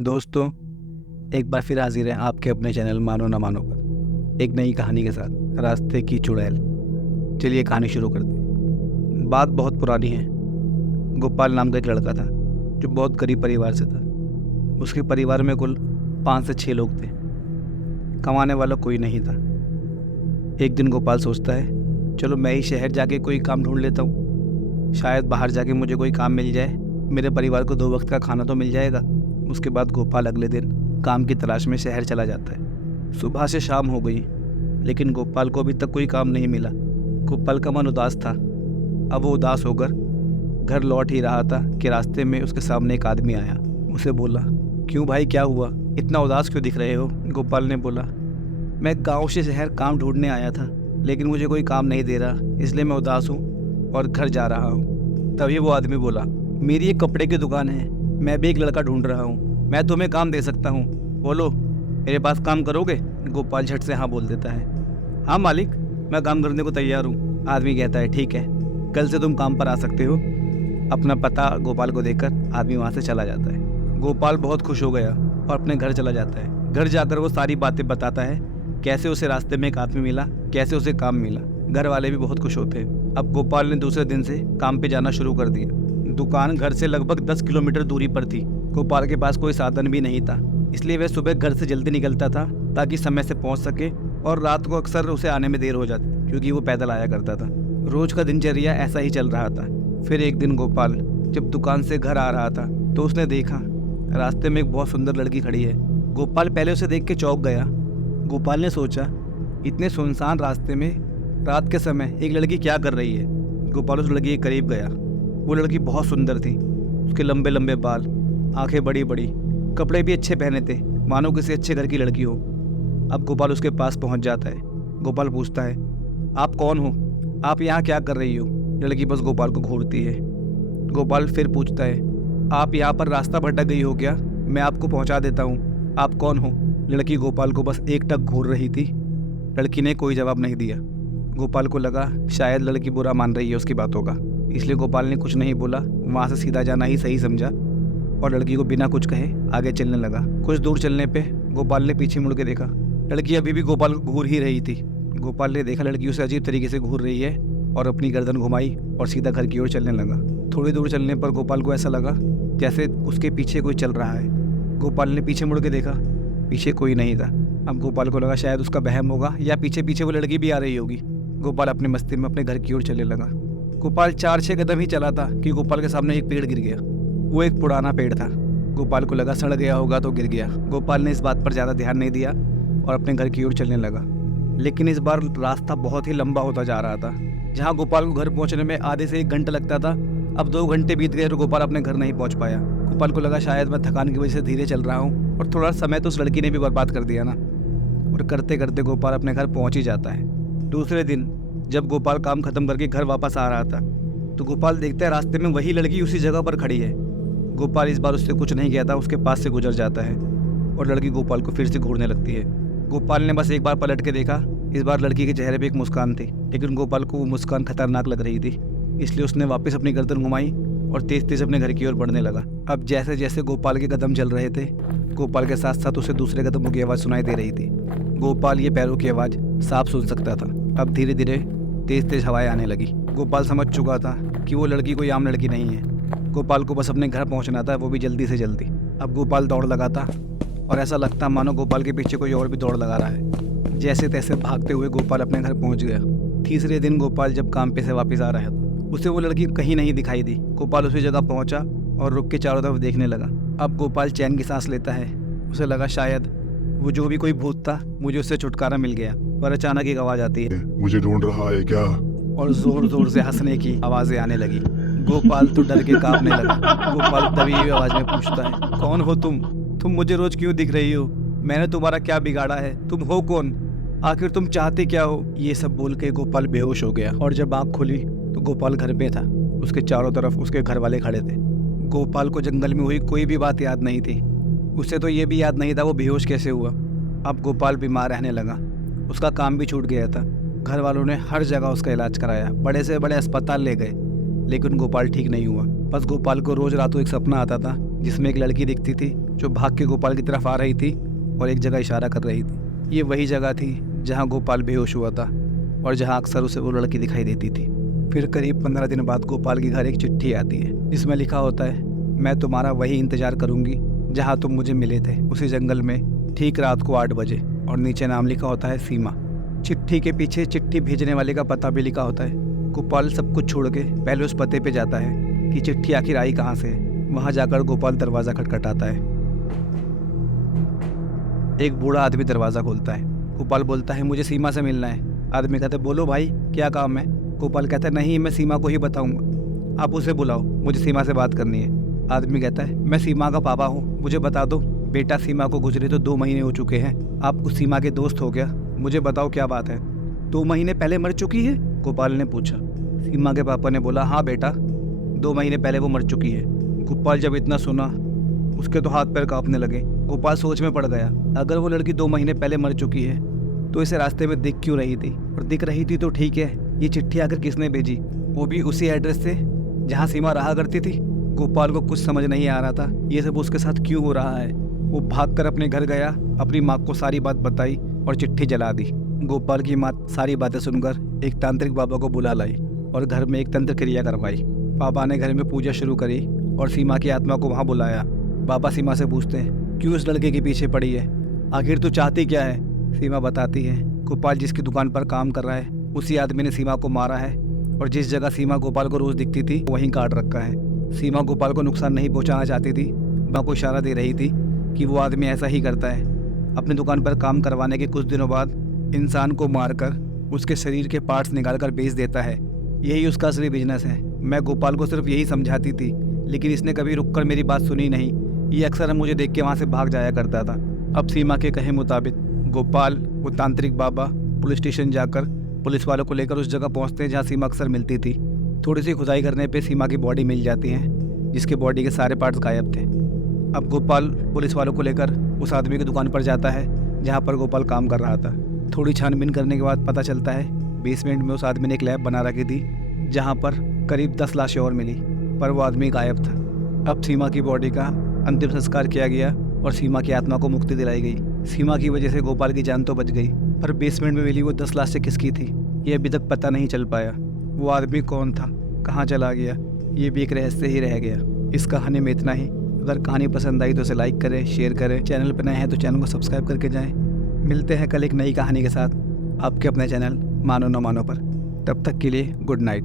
दोस्तों, एक बार फिर हाजिर है आपके अपने चैनल मानो ना मानो पर एक नई कहानी के साथ, रास्ते की चुड़ैल। चलिए कहानी शुरू करते हैं। बात बहुत पुरानी है। गोपाल नाम का एक लड़का था जो बहुत गरीब परिवार से था। उसके परिवार में कुल 5 से 6 लोग थे। कमाने वाला कोई नहीं था। एक दिन गोपाल सोचता है, चलो मैं ही शहर जाके कोई काम ढूंढ लेता हूँ। शायद बाहर जाके मुझे कोई काम मिल जाए, मेरे परिवार को 2 वक्त का खाना तो मिल जाएगा। उसके बाद गोपाल अगले दिन काम की तलाश में शहर चला जाता है। सुबह से शाम हो गई, लेकिन गोपाल को अभी तक कोई काम नहीं मिला। गोपाल का मन उदास था। अब वो उदास होकर घर लौट ही रहा था कि रास्ते में उसके सामने एक आदमी आया। उसे बोला, क्यों भाई, क्या हुआ, इतना उदास क्यों दिख रहे हो? गोपाल ने बोला, मैं गांव से शहर काम ढूंढने आया था, लेकिन मुझे कोई काम नहीं दे रहा, इसलिए मैं उदास हूँ और घर जा रहा हूँ। तभी वो आदमी बोला, मेरी एक कपड़े की दुकान है, मैं भी एक लड़का ढूंढ रहा हूँ, मैं तुम्हें काम दे सकता हूँ, बोलो मेरे पास काम करोगे? गोपाल झट से हाँ बोल देता है। हाँ मालिक, मैं काम करने को तैयार हूँ। आदमी कहता है, ठीक है, कल से तुम काम पर आ सकते हो। अपना पता गोपाल को देकर आदमी वहाँ से चला जाता है। गोपाल बहुत खुश हो गया और अपने घर चला जाता है। घर जाकर वो सारी बातें बताता है, कैसे उसे रास्ते में एक आदमी मिला, कैसे उसे काम मिला। घर वाले भी बहुत खुश होते हैं। अब गोपाल ने दूसरे दिन से काम पे जाना शुरू कर दिया। दुकान घर से लगभग 10 किलोमीटर दूरी पर थी। गोपाल के पास कोई साधन भी नहीं था, इसलिए वह सुबह घर से जल्दी निकलता था ताकि समय से पहुंच सके, और रात को अक्सर उसे आने में देर हो जाती क्योंकि वो पैदल आया करता था। रोज का दिनचर्या ऐसा ही चल रहा था। फिर एक दिन गोपाल जब दुकान से घर आ रहा था तो उसने देखा रास्ते में एक बहुत सुंदर लड़की खड़ी है। गोपाल पहले उसे देख के चौंक गया। गोपाल ने सोचा, इतने सुनसान रास्ते में रात के समय एक लड़की क्या कर रही है? गोपाल उस लड़की के करीब गया। वो लड़की बहुत सुंदर थी। उसके लंबे लंबे बाल, आंखें बड़ी बड़ी, कपड़े भी अच्छे पहने थे, मानो किसी अच्छे घर की लड़की हो। अब गोपाल उसके पास पहुंच जाता है। गोपाल पूछता है, आप कौन हो? आप यहाँ क्या कर रही हो? लड़की बस गोपाल को घूरती है। गोपाल फिर पूछता है, आप यहाँ पर रास्ता भटक गई हो क्या? मैं आपको पहुँचा देता हूँ। आप कौन हो? लड़की गोपाल को बस एक टक घूर रही थी। लड़की ने कोई जवाब नहीं दिया। गोपाल को लगा शायद लड़की बुरा मान रही है उसकी बातों का, इसलिए गोपाल ने कुछ नहीं बोला। वहाँ से सीधा जाना ही सही समझा और लड़की को बिना कुछ कहे आगे चलने लगा। कुछ दूर चलने पे गोपाल ने पीछे मुड़ के देखा। लड़की अभी भी गोपाल को घूर ही रही थी। गोपाल ने देखा लड़की उसे अजीब तरीके से घूर रही है और अपनी गर्दन घुमाई और सीधा घर की ओर चलने लगा। थोड़ी दूर चलने पर गोपाल को ऐसा लगा जैसे उसके पीछे कोई चल रहा है। गोपाल ने पीछे मुड़ के देखा, पीछे कोई नहीं था। अब गोपाल को लगा शायद उसका वहम होगा या पीछे पीछे वो लड़की भी आ रही होगी। गोपाल अपने मस्ती में अपने घर की ओर चलने लगा। गोपाल 4-6 कदम ही चला था कि गोपाल के सामने एक पेड़ गिर गया। वो एक पुराना पेड़ था। गोपाल को लगा सड़ गया होगा तो गिर गया। गोपाल ने इस बात पर ज़्यादा ध्यान नहीं दिया और अपने घर की ओर चलने लगा। लेकिन इस बार रास्ता बहुत ही लंबा होता जा रहा था। जहाँ गोपाल को घर पहुँचने में आधे से 1 घंटा लगता था, अब 2 घंटे बीत गए और गोपाल अपने घर नहीं पहुँच पाया। गोपाल को लगा शायद मैं थकान की वजह से धीरे चल रहा हूँ और थोड़ा समय तो उस लड़की ने भी बर्बाद कर दिया ना। और करते करते गोपाल अपने घर पहुँच ही जाता है। दूसरे दिन जब गोपाल काम खत्म करके घर वापस आ रहा था तो गोपाल देखता है रास्ते में वही लड़की उसी जगह पर खड़ी है। गोपाल इस बार उससे कुछ नहीं कहता, उसके पास से गुजर जाता है और लड़की गोपाल को फिर से घूरने लगती है। गोपाल ने बस एक बार पलट के देखा। इस बार लड़की के चेहरे पे एक मुस्कान थी, लेकिन गोपाल को वो मुस्कान खतरनाक लग रही थी, इसलिए उसने वापस अपनी गर्दन घुमाई और तेज तेज अपने घर की ओर बढ़ने लगा। अब जैसे जैसे गोपाल के कदम चल रहे थे, गोपाल के साथ साथ उसे दूसरे कदमों की आवाज़ सुनाई दे रही थी। गोपाल ये पैरों की आवाज़ साफ सुन सकता था। अब धीरे धीरे तेज तेज हवाएं आने लगी। गोपाल समझ चुका था कि वो लड़की कोई आम लड़की नहीं है। गोपाल को बस अपने घर पहुंचना था, वो भी जल्दी से जल्दी। अब गोपाल दौड़ लगाता और ऐसा लगता मानो गोपाल के पीछे कोई और भी दौड़ लगा रहा है। जैसे तैसे भागते हुए गोपाल अपने घर पहुंच गया। तीसरे दिन गोपाल जब काम पे से वापस आ रहा था, उसे वो लड़की कहीं नहीं दिखाई दी। गोपाल उसी जगह पहुंचा और रुक के चारों तरफ देखने लगा। अब गोपाल चैन की सांस लेता है। उसे लगा शायद वो जो भी कोई भूत था, मुझे उससे छुटकारा मिल गया। पर अचानक एक आवाज़ आती है, मुझे ढूंढ रहा है क्या? और जोर जोर से हंसने की आवाज़ें आने लगी। गोपाल तो डर के कांपने लगा। गोपाल दबी हुई आवाज़ में पूछता है, कौन हो तुम? तुम मुझे रोज क्यों दिख रही हो? मैंने तुम्हारा क्या बिगाड़ा है? तुम हो कौन? आखिर तुम चाहते क्या हो? ये सब बोल के गोपाल बेहोश हो गया और जब आँख खुली तो गोपाल घर पे था। उसके चारों तरफ उसके घर वाले खड़े थे। गोपाल को जंगल में हुई कोई भी बात याद नहीं थी। उसे तो ये भी याद नहीं था वो बेहोश कैसे हुआ। अब गोपाल बीमार रहने लगा। उसका काम भी छूट गया था। घर वालों ने हर जगह उसका इलाज कराया, बड़े से बड़े अस्पताल ले गए, लेकिन गोपाल ठीक नहीं हुआ। बस गोपाल को रोज रात को एक सपना आता था जिसमें एक लड़की दिखती थी जो भाग के गोपाल की तरफ आ रही थी और एक जगह इशारा कर रही थी। ये वही जगह थी जहाँ गोपाल बेहोश हुआ था और जहाँ अक्सर उसे वो लड़की दिखाई देती थी। फिर करीब 15 दिन बाद गोपाल के घर एक चिट्ठी आती है जिसमें लिखा होता है, मैं तुम्हारा वही इंतज़ार करूँगी जहाँ तुम मुझे मिले थे, उसी जंगल में, ठीक रात को 8 बजे। और नीचे नाम लिखा होता है सीमा। चिट्ठी के पीछे चिट्ठी भेजने वाले का पता भी लिखा होता है। गोपाल सब कुछ छोड़ के पहले उस पते पे जाता है कि चिट्ठी आखिर आई कहाँ से। वहाँ जाकर गोपाल दरवाज़ा खटखटाता है। एक बूढ़ा आदमी दरवाज़ा खोलता है। गोपाल बोलता है, मुझे सीमा से मिलना है। आदमी कहता है, बोलो भाई क्या काम है। गोपाल कहता है, नहीं मैं सीमा को ही बताऊंगा, आप उसे बुलाओ, मुझे सीमा से बात करनी है। आदमी कहता है, मैं सीमा का पापा हूँ, मुझे बता दो, बेटा सीमा को गुजरे तो 2 महीने हो चुके हैं, आप उस सीमा के दोस्त हो क्या, मुझे बताओ क्या बात है। 2 महीने पहले मर चुकी है, गोपाल ने पूछा। सीमा के पापा ने बोला, हाँ बेटा 2 महीने पहले वो मर चुकी है। गोपाल जब इतना सुना उसके तो हाथ पैर कांपने लगे। गोपाल सोच में पड़ गया, अगर वो लड़की 2 महीने पहले मर चुकी है तो इसे रास्ते में दिख क्यों रही थी, और दिख रही थी तो ठीक है, ये चिट्ठी आकर किसने भेजी, वो भी उसी एड्रेस से जहाँ सीमा रहा करती थी। गोपाल को कुछ समझ नहीं आ रहा था ये सब उसके साथ क्यों हो रहा है। वो भागकर अपने घर गया, अपनी माँ को सारी बात बताई और चिट्ठी जला दी। गोपाल की माँ सारी बातें सुनकर एक तांत्रिक बाबा को बुला लाई और घर में एक तंत्र क्रिया करवाई। बाबा ने घर में पूजा शुरू करी और सीमा की आत्मा को वहाँ बुलाया। बाबा सीमा से पूछते हैं, क्यों उस लड़के के पीछे पड़ी है, आखिर तू चाहती क्या है। सीमा बताती है, गोपाल जिसकी दुकान पर काम कर रहा है उसी आदमी ने सीमा को मारा है और जिस जगह सीमा गोपाल को रोज दिखती थी वहीं काट रखा है। सीमा गोपाल को नुकसान नहीं पहुंचाना चाहती थी, माँ को इशारा दे रही थी कि वो आदमी ऐसा ही करता है। अपनी दुकान पर काम करवाने के कुछ दिनों बाद इंसान को मारकर उसके शरीर के पार्ट्स निकालकर बेच देता है, यही उसका असली बिजनेस है। मैं गोपाल को सिर्फ यही समझाती थी लेकिन इसने कभी रुककर मेरी बात सुनी नहीं, ये अक्सर मुझे देख के वहाँ से भाग जाया करता था। अब सीमा के कहे मुताबिक गोपाल वो तांत्रिक बाबा पुलिस स्टेशन जाकर पुलिस वालों को लेकर उस जगह पहुंचते हैं जहां सीमा अक्सर मिलती थी। थोड़ी सी खुदाई करने पे सीमा की बॉडी मिल जाती है जिसके बॉडी के सारे पार्ट्स गायब थे। अब गोपाल पुलिस वालों को लेकर उस आदमी की दुकान पर जाता है जहां पर गोपाल काम कर रहा था। थोड़ी छानबीन करने के बाद पता चलता है बेसमेंट में उस आदमी ने एक लैब बना रखी थी जहाँ पर करीब 10 लाशें और मिली, पर वो आदमी गायब था। अब सीमा की बॉडी का अंतिम संस्कार किया गया और सीमा की आत्मा को मुक्ति दिलाई गई। सीमा की वजह से गोपाल की जान तो बच गई, पर बेसमेंट में मिली वो 10 लाशें किसकी थी ये अभी तक पता नहीं चल पाया। वो आदमी कौन था, कहाँ चला गया, ये भी एक रहस्य ही रह गया। इस कहानी में इतना ही। अगर कहानी पसंद आई तो इसे लाइक करें, शेयर करें, चैनल पर नए हैं तो चैनल को सब्सक्राइब करके जाएं। मिलते हैं कल एक नई कहानी के साथ आपके अपने चैनल मानो न मानो पर। तब तक के लिए गुड नाइट।